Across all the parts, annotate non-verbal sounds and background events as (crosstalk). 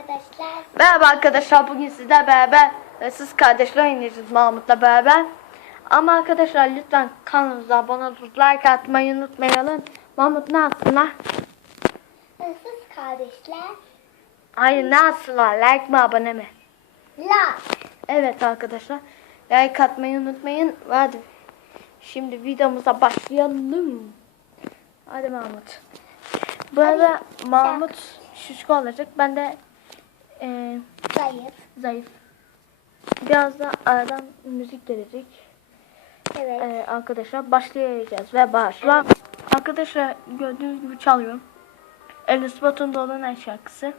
arkadaşlar. Merhaba arkadaşlar bugün sizlerle beraber e, siz kardeşler oynayacağız Mahmut'la beraber. Ama arkadaşlar lütfen kanalımıza abone olup like atmayı unutmayalım. Mahmut ne yapsınlar? Siz kardeşler. Hayır ne yapsınlar? Like mi abone mi? La. Evet arkadaşlar. Like atmayı unutmayın. Hadi. Şimdi videomuza başlayalım. Hadi Mahmut. Bu arada Mahmut şişko olacak. Ben de e, Zayıf. zayıf. Biraz da aradan müzik gelecek. Evet. Ee, arkadaşlar başlayacağız ve başla. Arkadaşlar gördüğünüz gibi çalıyorum. Alice Bottom'da olan el şarkısı.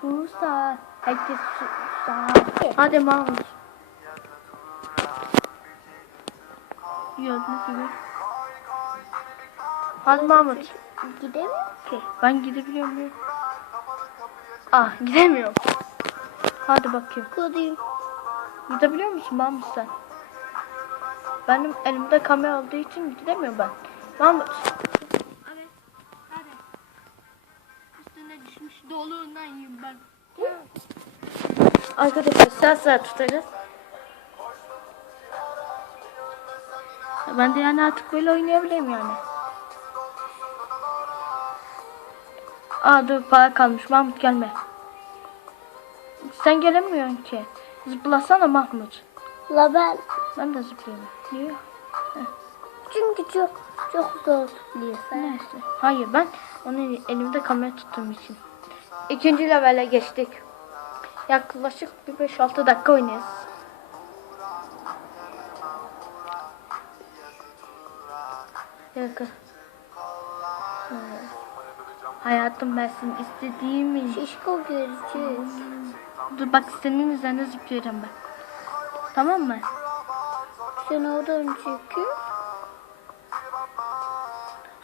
Susa. Herkes susa. Hadi Mahmut. Gördüğünüz gibi. Hadi Mahmut. Gidemiyor ki. Ben gidebiliyor muyum? Ah gidemiyorum. Hadi bakayım. Koduyum. Gidebiliyor musun Mahmut sen? Benim elimde kamera olduğu için gidemiyorum ben. Mahmut. Hadi. Hadi. Üstüne düşmüş doluğundan yiyeyim ben. Arkadaşlar saat saat tutacağız. Ben de yani artık böyle oynayabilirim yani. Aa dur para kalmış Mahmut gelme. Sen gelemiyorsun ki. Zıplasana Mahmut. La ben. Ben de zıplayayım. Niye? Çünkü çok çok zor zıplıyorsun. Neyse. Hayır ben onu elimde kamera tuttuğum için. İkinci levele geçtik. Yaklaşık bir 5-6 dakika oynayacağız. Yakın. Hayatım ben senin istediğimin. Şişko göreceğiz. Dur bak senin üzerine zıplayacağım ben. Tamam mı? Sen oradan çünkü.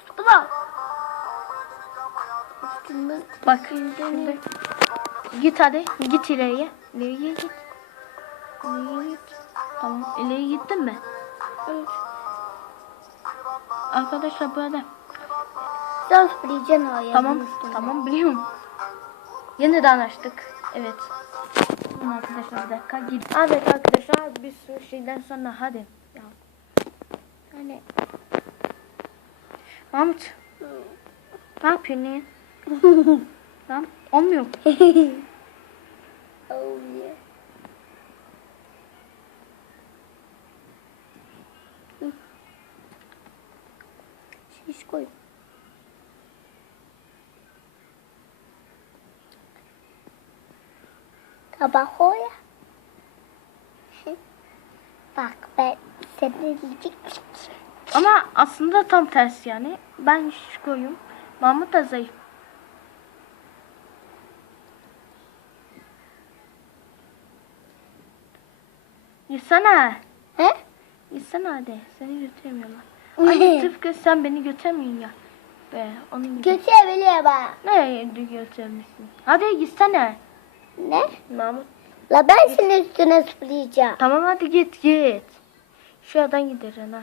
Zıpla. Üstünden Bak şimdi. Git hadi. Git ileriye. İleriye git. İleriye git. Tamam. İleriye gittin mi? Evet. Arkadaşlar böyle. Sen zıplayacaksın o Tamam. üstüne. Tamam biliyorum. Yeniden açtık. Evet. Tamam arkadaşlar bir dakika. Git. Evet arkadaşlar bir sürü şeyden sonra hadi. Ya. Yani. Mahmut. Ne yapıyorsun ya? (laughs) Tamam. Olmuyor. (laughs) oh yeah. Şişko. Tabak o ya. (laughs) Bak ben seni yiyecek. Ama aslında tam tersi yani. Ben şişkoyum. Mahmut da zayıf. Yesene. He? Yesene hadi. Seni götüremiyorlar. Ay tıpkı sen beni götürmüyorsun ya. Be onun gibi. Götürebiliyor bak. Ne götürmüşsün? Hadi gitsene. Ne? Mahmut. La ben senin üstüne zıplayacağım. Tamam hadi git git. Şuradan giderin ha.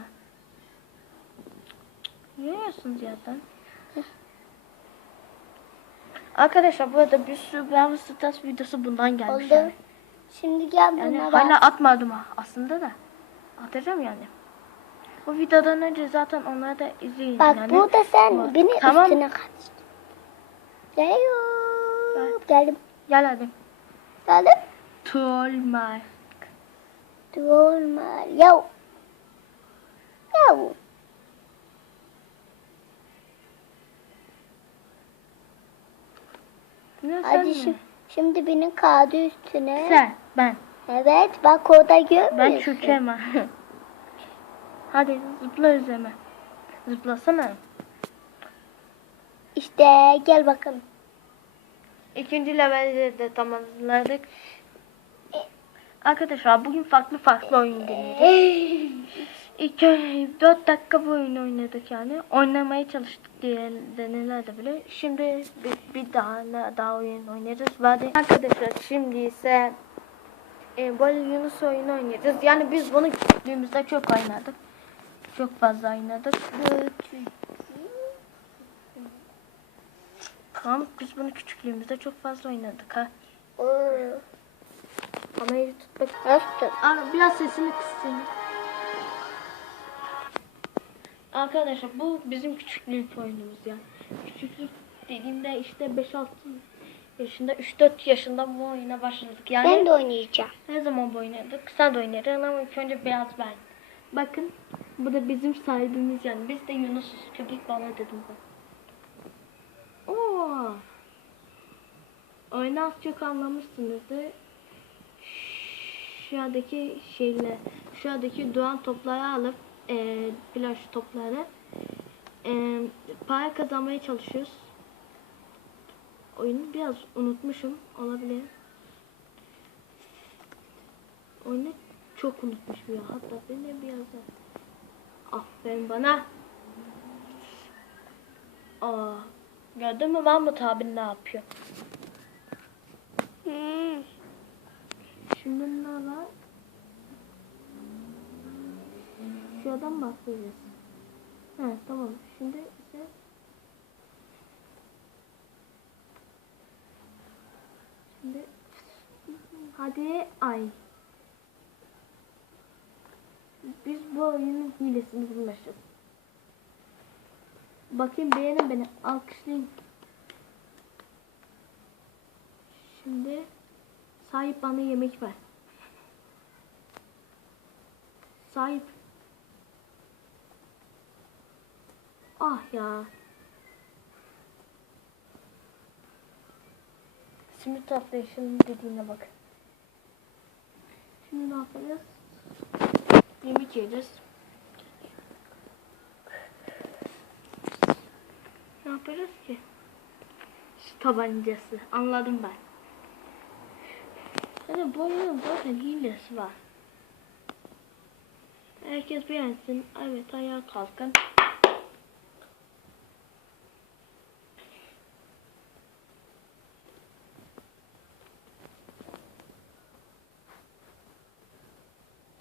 Yürüyorsunuz zaten. Arkadaşlar bu arada bir sürü Bravo Stars videosu bundan gelmiş. Oldu. Yani, Şimdi gel yani bak. hala atmadım ha aslında da. Atacağım yani. Bu videodan önce zaten onları da izleyin. Bak yani. burada sen Bu- beni tamam. üstüne kaç. Geliyor. Evet. Geldim. Gel hadi. Trollmark. Durma. Yav. Yav. Ne Hadi şimdi, şimdi benim kağıdı üstüne. Sen, ben. Evet bak orada görmüyorsun. Ben çökemem. (laughs) Hadi zıpla üzerime. Zıplasana. İşte gel bakalım. İkinci levelde de tamamladık. Arkadaşlar bugün farklı farklı oyun denedik. İlk önce 4 dakika bu oyunu oynadık yani. Oynamaya çalıştık diye denilerde bile. Şimdi bir, bir daha daha oyun oynayacağız. Hadi. Arkadaşlar şimdi ise e, böyle Yunus oyunu oynayacağız. Yani biz bunu küçüklüğümüzde çok oynadık. Çok fazla oynadık. Mahmut biz bunu küçüklüğümüzde çok fazla oynadık ha. Kamerayı tut bak. Nasıl? Aa, biraz sesini kıssın. Arkadaşlar bu bizim küçüklük oyunumuz ya. Küçüklük dediğimde işte 5-6 yaşında 3-4 yaşında bu oyuna başladık. Yani Ben de oynayacağım. her zaman bu oynadık. Sen de oynayacaksın ama ilk önce beyaz ben. Bakın bu da bizim sahibimiz yani. Biz de Yunus'uz. Köpek balığı dedim ben. Oo. Oyunu az çok anlamışsınızdır. Şuradaki şeyle, şuradaki doğan topları alıp e, plaj topları e, para kazanmaya çalışıyoruz. Oyunu biraz unutmuşum olabilir. Oyunu çok unutmuşum ya. Hatta ben de biraz da. Aferin bana. Aa, gördün mü Mahmut abin ne yapıyor? Hmm. Şimdi ne var? Şuradan başlayacağız. He tamam. Şimdi ise Şimdi hadi ay. Biz bu oyunun hilesini bulmuşuz. Bakayım beğenin beni. Alkışlayın. Şimdi sahip bana yemek ver. Sahip. Ah ya. Simit atlayışının dediğine bak. Şimdi ne yapacağız? Yemek yiyeceğiz. Ne yapacağız ki? Şu tabancası. Anladım ben. Yani bu oyunun zaten hilesi var. Herkes beğensin. Evet ayağa kalkın.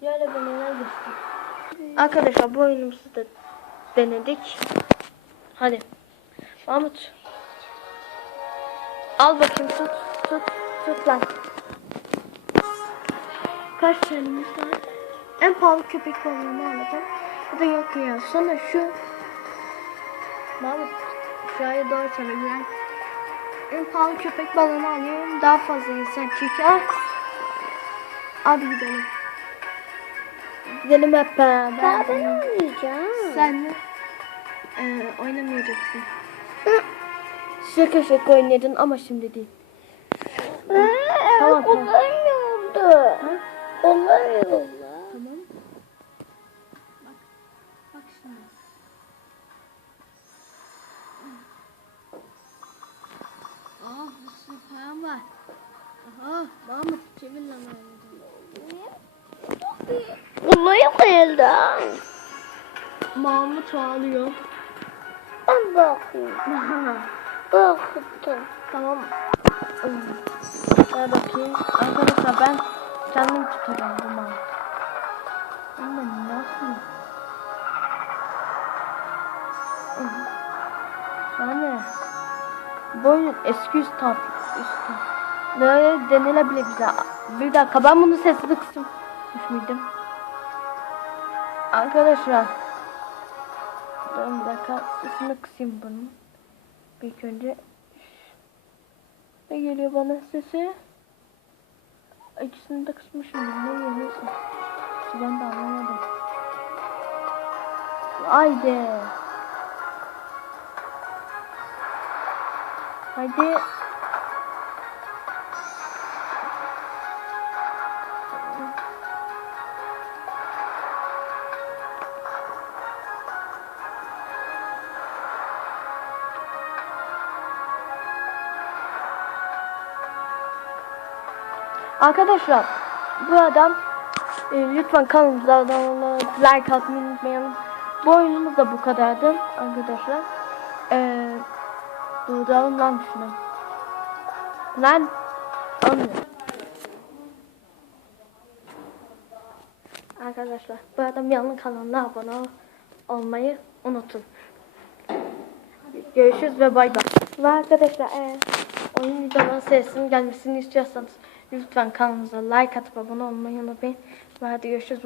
Neler geçtim. Arkadaşlar bu oyunumuzu da denedik. Hadi. Mahmut. Al bakayım tut. Tut. Tut lan. Kaç tanemiz var? En pahalı köpek balığını alacağım. Bu da yok ya. Sonra şu Mahmut şuraya doğru çevireyim. En pahalı köpek balığını alıyorum. Daha fazla insan çeker. Hadi gidelim. Gidelim hep beraber. Ya ben oynayacağım. Sen de e, oynamayacaksın. Şaka şaka oynadın ama şimdi değil. Ee, Tamam, tamam. kollarım yoruldu. Ha? Kollarım yoruldu. Tamam. Bak. Bak şimdi. Ah bir sürü param var. Aha Mahmut çevir lan Kollarım kırıldı. Mahmut ağlıyor. Ben bakıyorum. (laughs) Bakıttım. tamam. Ver bakayım. Arkadaşlar ben kendim tutarım bu Mahmut. Ama nasıl? Yani bu eski üstad. üstad. Böyle denilebilir bize. Bir dakika ben bunu sesli kısım. müydüm? Arkadaşlar. Durun bir dakika sesini kısayım bunun. Bir önce. Ne geliyor bana sesi? İkisini de kısmışım. Ne geliyor neyse. Ben de anlamadım. Haydi. Hadi. Arkadaşlar bu adam e, lütfen kanalımıza abone like atmayı unutmayalım. Bu oyunumuz da bu kadardı arkadaşlar. E, durduralım lan şunu. Lan olmuyor. Arkadaşlar bu adam yanlı kanalına abone ol- olmayı unutun. Görüşürüz ve bay bay. Ve arkadaşlar eğer oyun videoların serisinin gelmesini istiyorsanız lütfen kanalımıza like atıp abone olmayı unutmayın. Ve hadi görüşürüz